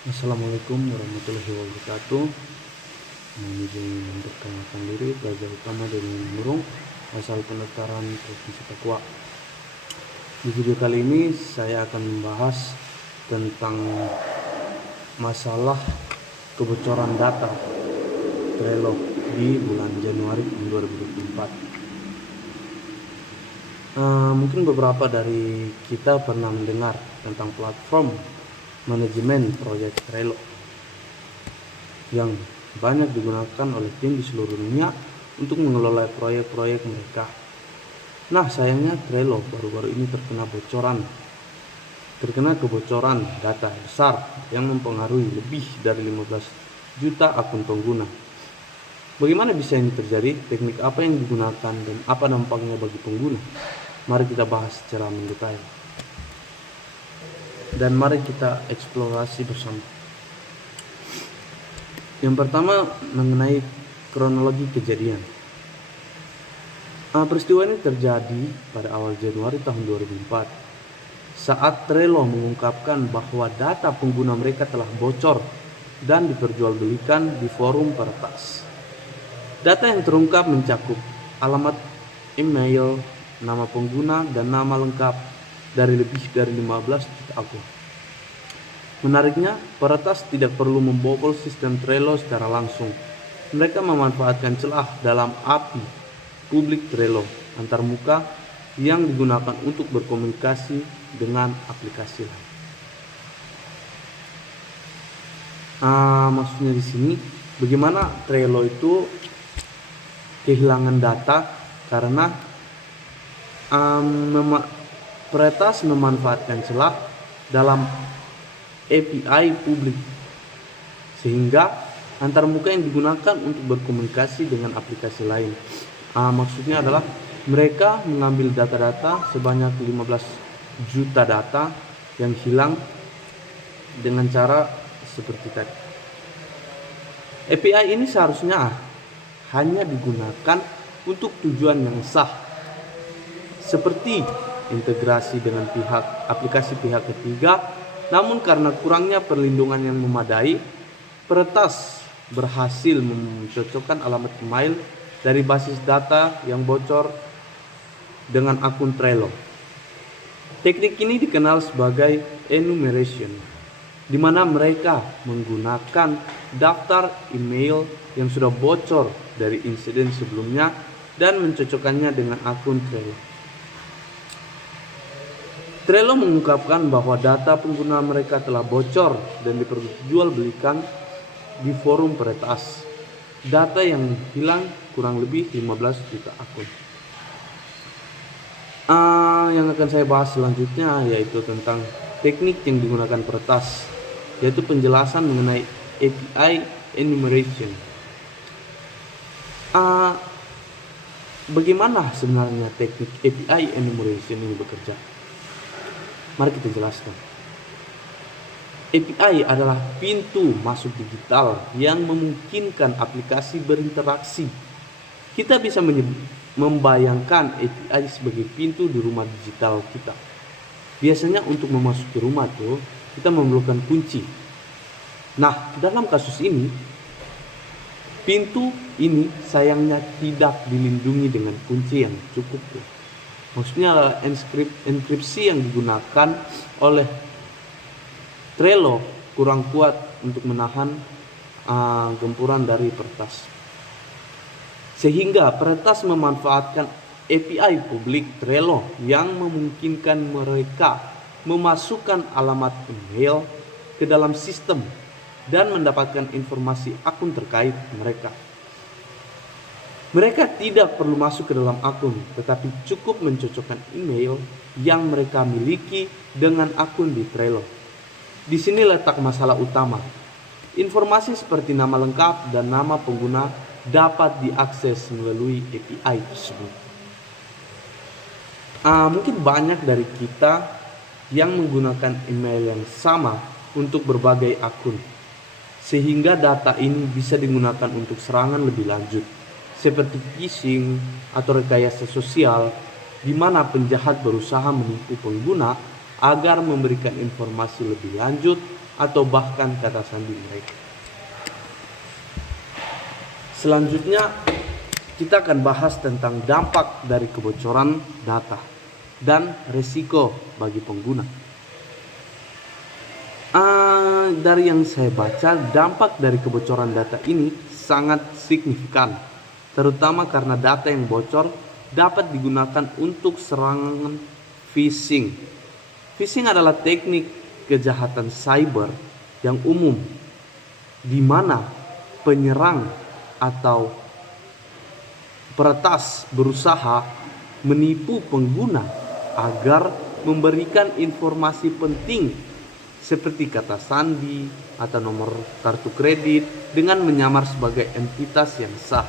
Assalamualaikum warahmatullahi wabarakatuh. Mohon izin memperkenalkan diri, Belajar Utama dari Murung, asal pendaftaran Provinsi Papua. Di video kali ini saya akan membahas tentang masalah kebocoran data Trello di bulan Januari 2024. Mungkin beberapa dari kita pernah mendengar tentang platform manajemen proyek Trello yang banyak digunakan oleh tim di seluruh dunia untuk mengelola proyek-proyek mereka. Nah, sayangnya Trello baru-baru ini terkena kebocoran data besar yang mempengaruhi lebih dari 15 juta akun pengguna. Bagaimana bisa ini terjadi? Teknik apa yang digunakan dan apa dampaknya bagi pengguna? Mari kita bahas secara mendetail. Dan mari kita eksplorasi bersama. Yang pertama mengenai kronologi kejadian. Peristiwa ini terjadi pada awal Januari tahun 2004 saat Trello mengungkapkan bahwa data pengguna mereka telah bocor dan diperjualbelikan di forum peretas. Data yang terungkap mencakup alamat email, nama pengguna, dan nama lengkap dari lebih dari 15 juta akun. Menariknya, peretas tidak perlu membobol sistem Trello secara langsung. Mereka memanfaatkan celah dalam API publik Trello antarmuka yang digunakan untuk berkomunikasi dengan aplikasi lain. Maksudnya di sini, bagaimana Trello itu kehilangan data karena peretas memanfaatkan celah dalam API publik sehingga antarmuka yang digunakan untuk berkomunikasi dengan aplikasi lain. Maksudnya adalah mereka mengambil data-data sebanyak 15 juta data yang hilang dengan cara seperti tadi. API ini seharusnya hanya digunakan untuk tujuan yang sah, seperti integrasi dengan aplikasi pihak ketiga, namun karena kurangnya perlindungan yang memadai, peretas berhasil mencocokkan alamat email dari basis data yang bocor dengan akun Trello. Teknik ini dikenal sebagai enumeration, di mana mereka menggunakan daftar email yang sudah bocor dari insiden sebelumnya dan mencocokkannya dengan akun Trello. Trello mengungkapkan bahwa data pengguna mereka telah bocor dan diperjualbelikan di forum peretas. Data yang hilang kurang lebih 15 juta akun. Yang akan saya bahas selanjutnya yaitu tentang teknik yang digunakan peretas, yaitu penjelasan mengenai API enumeration. Bagaimana sebenarnya teknik API enumeration ini bekerja? Mari kita jelaskan. API adalah pintu masuk digital yang memungkinkan aplikasi berinteraksi. Kita bisa membayangkan API sebagai pintu di rumah digital kita. Biasanya untuk memasuki rumah kita memerlukan kunci. Nah, dalam kasus ini, pintu ini sayangnya tidak dilindungi dengan kunci yang cukup. Maksudnya enkripsi yang digunakan oleh Trello kurang kuat untuk menahan gempuran dari peretas. Sehingga peretas memanfaatkan API publik Trello yang memungkinkan mereka memasukkan alamat email ke dalam sistem dan mendapatkan informasi akun terkait mereka. Mereka tidak perlu masuk ke dalam akun, tetapi cukup mencocokkan email yang mereka miliki dengan akun di Trello. Di sini letak masalah utama. Informasi seperti nama lengkap dan nama pengguna dapat diakses melalui API tersebut. Mungkin banyak dari kita yang menggunakan email yang sama untuk berbagai akun, sehingga data ini bisa digunakan untuk serangan lebih lanjut, seperti phishing atau rekayasa sosial, di mana penjahat berusaha menipu pengguna agar memberikan informasi lebih lanjut atau bahkan kata sandi mereka. Selanjutnya kita akan bahas tentang dampak dari kebocoran data dan resiko bagi pengguna. Dari yang saya baca, dampak dari kebocoran data ini sangat signifikan, terutama karena data yang bocor dapat digunakan untuk serangan phishing. Phishing adalah teknik kejahatan cyber yang umum di mana penyerang atau peretas berusaha menipu pengguna agar memberikan informasi penting seperti kata sandi atau nomor kartu kredit dengan menyamar sebagai entitas yang sah.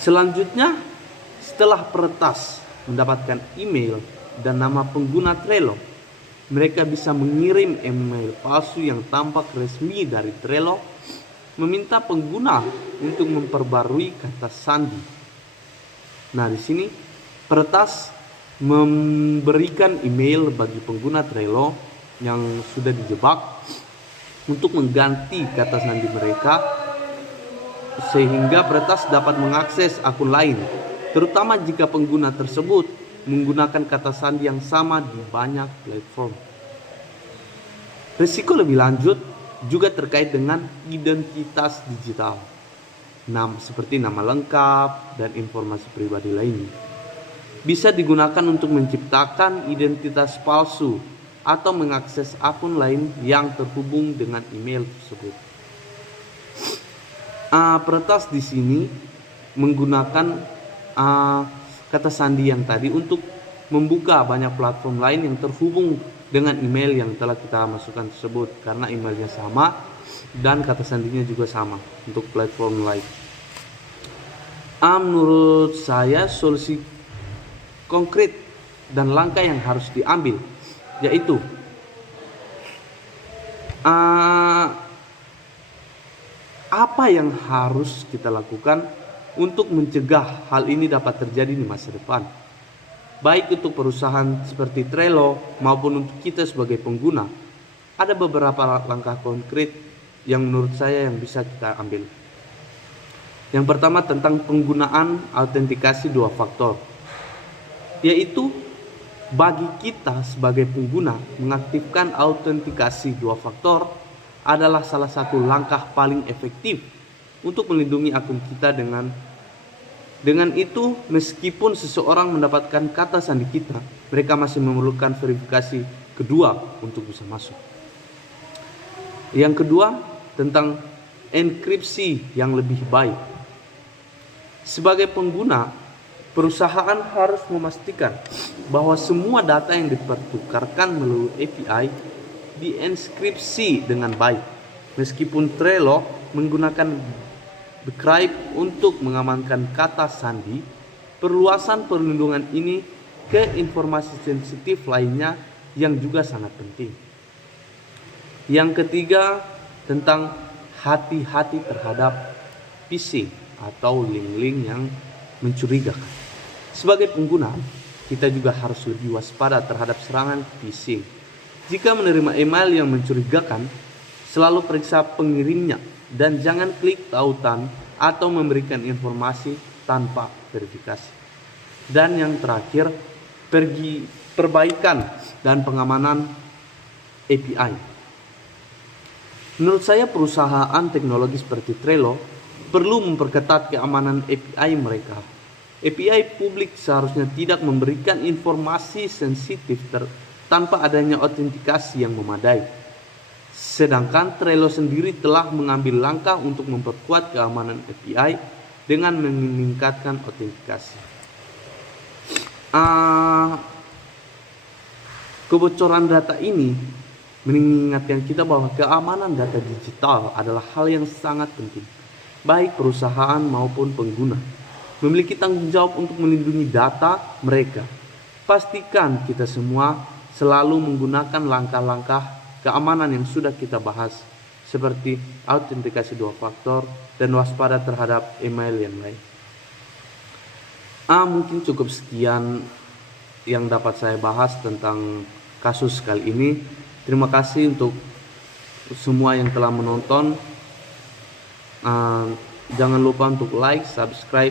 Selanjutnya, setelah peretas mendapatkan email dan nama pengguna Trello, mereka bisa mengirim email palsu yang tampak resmi dari Trello, meminta pengguna untuk memperbarui kata sandi. Nah, di sini peretas memberikan email bagi pengguna Trello yang sudah dijebak untuk mengganti kata sandi mereka, sehingga peretas dapat mengakses akun lain, terutama jika pengguna tersebut menggunakan kata sandi yang sama di banyak platform. Risiko lebih lanjut juga terkait dengan identitas digital, seperti nama lengkap dan informasi pribadi lainnya. Bisa digunakan untuk menciptakan identitas palsu atau mengakses akun lain yang terhubung dengan email tersebut. Peretas di sini menggunakan kata sandi yang tadi untuk membuka banyak platform lain yang terhubung dengan email yang telah kita masukkan tersebut, karena emailnya sama dan kata sandinya juga sama untuk platform lain. Menurut saya solusi konkret dan langkah yang harus diambil yaitu apa yang harus kita lakukan untuk mencegah hal ini dapat terjadi di masa depan, baik untuk perusahaan seperti Trello maupun untuk kita sebagai pengguna. Ada beberapa langkah konkret yang menurut saya yang bisa kita ambil. Yang pertama tentang penggunaan autentikasi 2 faktor, yaitu bagi kita sebagai pengguna mengaktifkan autentikasi 2 faktor adalah salah satu langkah paling efektif untuk melindungi akun kita. Dengan itu, meskipun seseorang mendapatkan kata sandi kita, mereka masih memerlukan verifikasi kedua untuk bisa masuk. Yang kedua, tentang enkripsi yang lebih baik. Sebagai pengguna, perusahaan harus memastikan bahwa semua data yang dipertukarkan melalui API dienkripsi dengan baik. Meskipun Trello menggunakan Bcrypt untuk mengamankan kata sandi, perluasan perlindungan ini ke informasi sensitif lainnya yang juga sangat penting. Yang ketiga, tentang hati-hati terhadap phishing atau link-link yang mencurigakan. Sebagai pengguna, kita juga harus lebih waspada terhadap serangan phishing. Jika menerima email yang mencurigakan, selalu periksa pengirimnya dan jangan klik tautan atau memberikan informasi tanpa verifikasi. Dan yang terakhir, perbaikan dan pengamanan API. Menurut saya perusahaan teknologi seperti Trello perlu memperketat keamanan API mereka. API publik seharusnya tidak memberikan informasi sensitif tanpa adanya autentikasi yang memadai. Sedangkan Trello sendiri telah mengambil langkah untuk memperkuat keamanan API dengan meningkatkan autentikasi. Kebocoran data ini mengingatkan kita bahwa keamanan data digital adalah hal yang sangat penting, baik perusahaan maupun pengguna memiliki tanggung jawab untuk melindungi data mereka. Pastikan kita semua selalu menggunakan langkah-langkah keamanan yang sudah kita bahas, seperti autentikasi 2 faktor dan waspada terhadap email yang lain. Mungkin cukup sekian yang dapat saya bahas tentang kasus kali ini. Terima kasih untuk semua yang telah menonton. Jangan lupa untuk like, subscribe,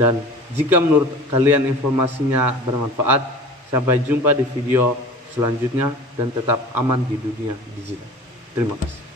dan jika menurut kalian informasinya bermanfaat, sampai jumpa di video selanjutnya dan tetap aman di dunia digital. Terima kasih.